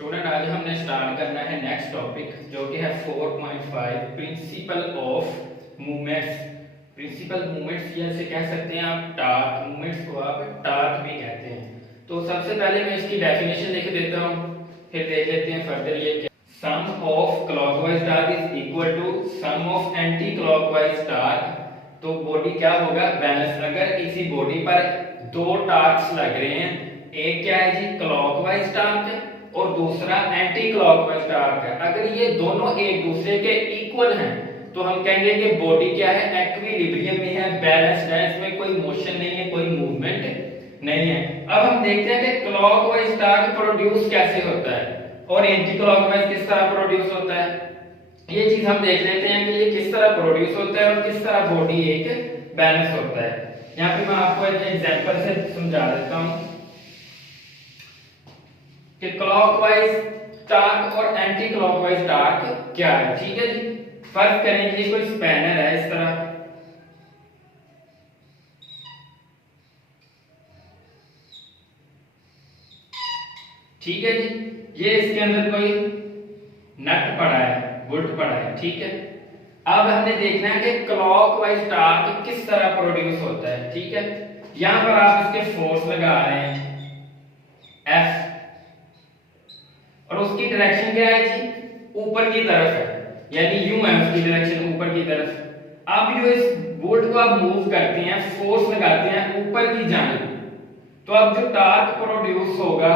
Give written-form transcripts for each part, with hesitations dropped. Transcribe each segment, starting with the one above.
Student आज हमने start करना है नेक्स्ट टॉपिक जो कि है 4.5 principle of movements. Principle movements जैसे कह सकते हैं आप टार्क मूवमेंट्स को आप टार्क भी कहते हैं। तो सबसे पहले मैं इसकी डेफिनेशन लिख देता हूँ, फिर देख लेते हैं फर्दर ये क्या। Sum of clockwise torque is equal to sum of anticlockwise torque. तो बॉडी क्या होगा, बैलेंस। अगर किसी बॉडी पर दो टार्क्स लग रहे हैं, एक क्या है जी क्लॉकवाइज टार्क और दूसरा एंटी क्लॉकवाइज टार्क है, अगर ये दोनों एक दूसरे के इक्वल हैं तो हम कहेंगे कि बॉडी क्या है, इक्विलिब्रियम में है, बैलेंस्ड है, इसमें कोई मोशन नहीं है, कोई मूवमेंट नहीं है। अब हम देखते हैं कि क्लॉकवाइज टार्क प्रोड्यूस कैसे होता है और एंटी क्लॉकवाइज किस तरह प्रोड्यूस होता है। ये चीज हम देख लेते हैं कि ये किस तरह प्रोड्यूस होता है और किस तरह बॉडी एक बैलेंस होता है। यहाँ पे मैं आपको एक एग्जांपल से समझा देता हूं कि क्लॉकवाइज टार्क और एंटी क्लॉकवाइज टार्क क्या है। ठीक है जी, फर्क करेंगे। कोई स्पैनर है इस तरह, ठीक है जी, ये इसके अंदर कोई नट पड़ा है, बोल्ट पड़ा है, ठीक है। अब हमने देखना है कि क्लॉकवाइज टार्क किस तरह प्रोड्यूस होता है। ठीक है, यहां पर आप इसके फोर्स लगा रहे हैं F और उसकी डायरेक्शन क्या है जी, ऊपर की तरफ है, यानी यूं है उसकी डायरेक्शन ऊपर की तरफ। अब जो इस बोल्ट को आप मूव करते हैं, फोर्स लगाते हैं ऊपर की जानिब, तो अब जो टार्क प्रोड्यूस होगा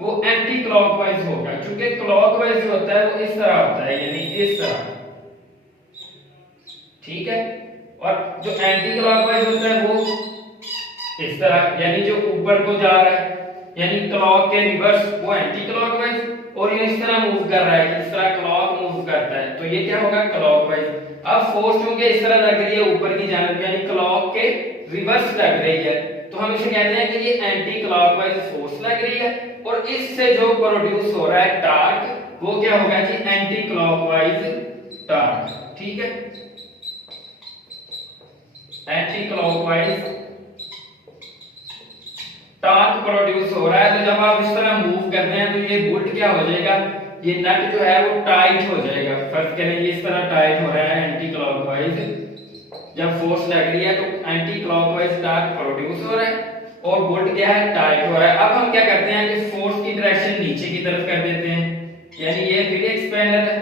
वो एंटी क्लॉकवाइज होगा, क्योंकि क्लॉकवाइज जो होता है वो इस तरह होता है, यानी इस तरह, ठीक है। और जो एंटी क्लॉकवाइज होता है वो इस तरह, यानी जो ऊपर को जा रहा है, यानी क्लॉक के रिवर्स वो एंटी क्लॉकवाइज, और ये इस तरह मूव कर रहा है, इस तरह क्लॉक मूव करता है, तो ये क्या होगा क्लॉकवाइज। अब फोर्स क्योंकि इस तरह लग रही है ऊपर की जानिब, यानी क्लॉक के रिवर्स लग रही है, तो हम इसे कहते हैं कि ये एंटी क्लॉकवाइज फोर्स लग रही है, और इससे जो प्रोड्यूस हो रहा है टार्क वो क्या होगा जी, एंटी क्लॉकवाइज टार्क। ठीक है, एंटी क्लॉकवाइज टार्क प्रोड्यूस हो रहा है। तो जब आप इस तरह मूव करते हैं तो ये बोल्ट क्या हो जाएगा, ये नट जो है वो टाइट हो जाएगा। फर्स्ट करेंगे इस तरह टाइट हो रहा है एंटी क्लॉकवाइज, जब फोर्स लग रही है तो एंटी क्लॉकवाइज टार्क प्रोड्यूस हो रहा है और बोल्ट क्या है, टाइट हो रहा है। अब हम क्या करते हैं कि फोर्स की डायरेक्शन नीचे की तरफ कर देते हैं, यानी ये फिर एक स्पैनर है।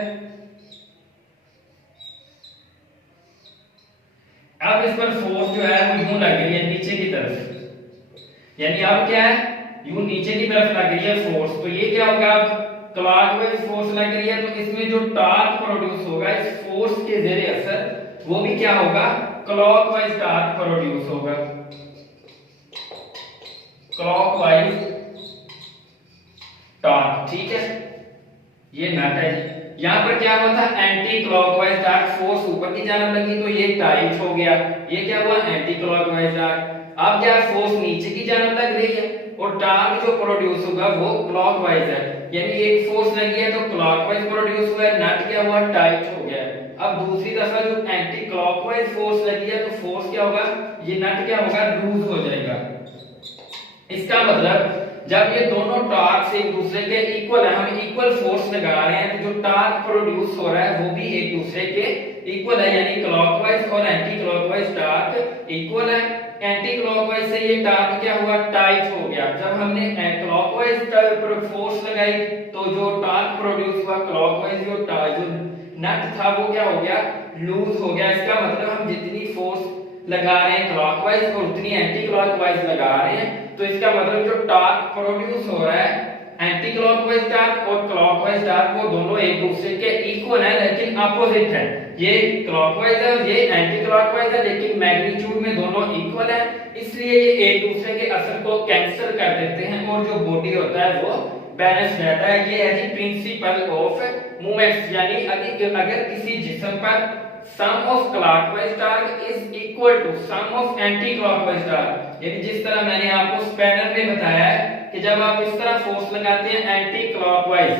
अब इस पर फोर्स जो है वो यूं लग रही है नीचे की तरफ, यानी अब क्या है, यूं नीचे की तरफ लग रही है फोर्स, तो ये क्या होगा, अब क्लॉकवाइज फोर्स लग रही है, तो इसमें जो टार्क प्रोड्यूस होगा इस फोर्स के जेरे असर वो भी क्या होगा, क्लॉकवाइज टार्क प्रोड्यूस होगा, क्लॉकवाइज टार्क। ठीक है, ये नट है जी। यहां पर क्या हुआ था, एंटी क्लॉकवाइज टार्क, फोर्स ऊपर की जानिब लगी तो ये टाइट हो गया, ये क्या हुआ, एंटी क्लॉकवाइज टार्क। अब क्या फोर्स नीचे की जानिब लग रही है और टार्क जो प्रोड्यूस होगा वो क्लॉकवाइज है, यानी एक फोर्स लगी है तो क्लॉकवाइज प्रोड्यूस हुआ है, नट क्या हुआ, टाइट हो गया। अब दूसरी दफा जो एंटी क्लॉकवाइज फोर्स लगी है तो फोर्स क्या होगा, ये नट क्या होगा, लूज हो जाएगा। इसका मतलब जब ये दोनों टार्क एक दूसरे के इक्वल है, हम इक्वल फोर्स लगा रहे हैं, तो जो टार्क प्रोड्यूस हो रहा है वो भी एक दूसरे के इक्वल है, यानी क्लॉकवाइज और एंटी क्लॉकवाइज टार्क इक्वल है। एंटी क्लॉकवाइज से ये टार्क क्या हुआ, टाइट हो गया। जब हमने क्लॉकवाइज फोर्स लगाई तो जो टार्क प्रोड्यूस हुआ क्लॉकवाइज, जो नट था वो क्या हो गया, लूज हो गया। इसका मतलब हम जितनी फोर्स लगा रहे हैं क्लॉकवाइज और उतनी एंटी क्लॉकवाइज लगा रहे हैं, तो इसका मतलब जो टार्क प्रोड्यूस हो रहा है एंटी क्लॉकवाइज टार्क और क्लॉकवाइज टार्क वो दोनों एक दूसरे के इक्वल है, लेकिन अपोजिट है। ये क्लॉकवाइज है और ये एंटी क्लॉकवाइज है, लेकिन मैग्नीट्यूड में दोनों इक्वल है, इसलिए ये एक दूसरे के असर को कैंसिल कर देते हैं और जो बॉडी होता है वो बैलेंस रहता है। ये है जी प्रिंसिपल ऑफ मूवमेंट्स, यानी अगर किसी जिस्म पर sum of clockwise torque is equal to sum of anticlockwise torque, यानी जिस तरह मैंने आपको स्पैनर में बताया है कि जब आप इस तरह फोर्स लगाते हैं एंटी क्लॉकवाइज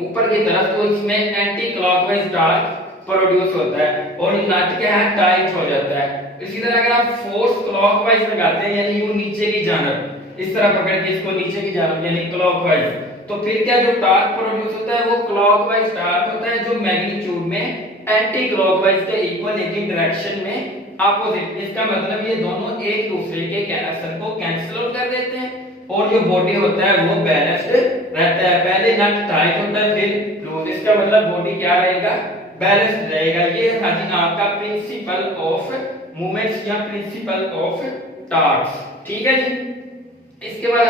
ऊपर की तरफ, तो इसमें एंटी क्लॉकवाइज टार्क प्रोड्यूस होता है और नट क्या है, टाइट हो जाता है। इसी तरह अगर आप फोर्स क्लॉकवाइज लगाते हैं, यानी वो नीचे की जानिब इस तरह पकड़ के इसको नीचे की जानिब यानी क्लॉकवाइज, तो फिर क्या जो टॉर्क प्रोड्यूस होता है वो क्लॉकवाइज टॉर्क होता है, जो मैग्नीट्यूड में एंटी क्लॉकवाइज के इक्वल एक ही डायरेक्शन में अपोजिट। इसका मतलब ये दोनों एक दूसरे के कैंसल को कैंसिल आउट कर देते हैं और जो बॉडी होता है वो बैलेंस्ड रहता है। पहले नट टाइट होता है फिर लूज, इसका मतलब बॉडी क्या रहेगा, बैलेंस्ड रहेगा। ये था जी आपका प्रिंसिपल ऑफ मूवमेंट्स या प्रिंसिपल ऑफ टॉर्क्स। ठीक है जी। इसके बाद